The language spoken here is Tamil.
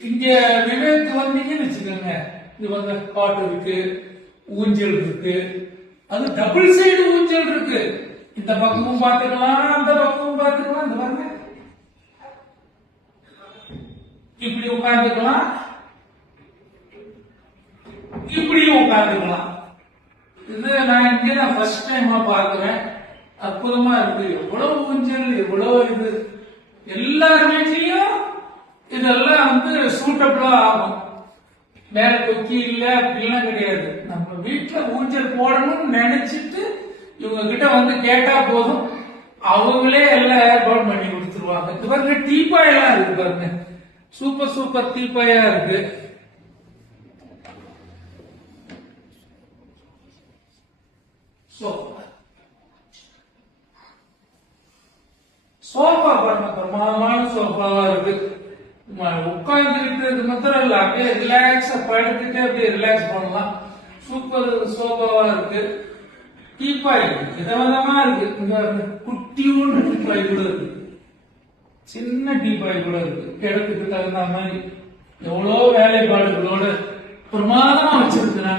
இங்க விவேக் வந்தீங்கன்னு வச்சுக்கோங்க, இது வந்து காட் இருக்கு, ஊஞ்சல் இருக்கு, அது டபுள் சைடு ஊஞ்சல் இருக்கு. இந்த பக்கமும் பாத்துக்கலாம், அந்த பக்கமும் பாத்துக்கலாம். இந்த பாருங்க, இப்படி உட்காந்துக்கலாம், இப்படியும் உட்காந்துக்கலாம். இது நான் இங்கதான் ஃபர்ஸ்ட் டைமா பாக்குறேன். அற்புதமா இருக்கு. எவ்வளவு ஊஞ்சல், எவ்வளவு இது, எல்லார் வீட்லயும் இதெல்லாம் வந்து சூட்டபிளா ஆகும். வேற தொக்கி இல்ல அப்படிலாம் கிடையாது. நம்ம வீட்டுல ஊஞ்சல் போடணும்னு நினைச்சிட்டு இவங்க கிட்ட வந்து கேட்டா போதும், அவங்களே எல்லாம் ஏற்பாடு பண்ணி கொடுத்துருவாங்க. இது பாருங்க, டீப்பாயெல்லாம் இருக்கு பாருங்க, சூப்பர் சூப்பர் டீப்பாயா இருக்கு. சோஃபா பாருங்க, பிரமாதமான சோஃபாவா இருக்கு. உட்கார்ந்துட்டு மாத்திரம் இல்ல, அப்படியே ரிலாக்ஸா படுத்துட்டு அப்படியே ரிலாக்ஸ் பண்ணலாம். சூப்பர் சோஃபாவா இருக்கு. டீப்பாய் இருக்கு, விதவிதமா இருக்கு. குட்டியோட டீப்பாய் கூட இருக்கு, சின்ன டீப்பாய் கூட இருக்கு. இடத்துக்கு தகுந்த மாதிரி எவ்வளோ வேலைப்பாடுகளோட பிரமாதமா வச்சிருக்கு.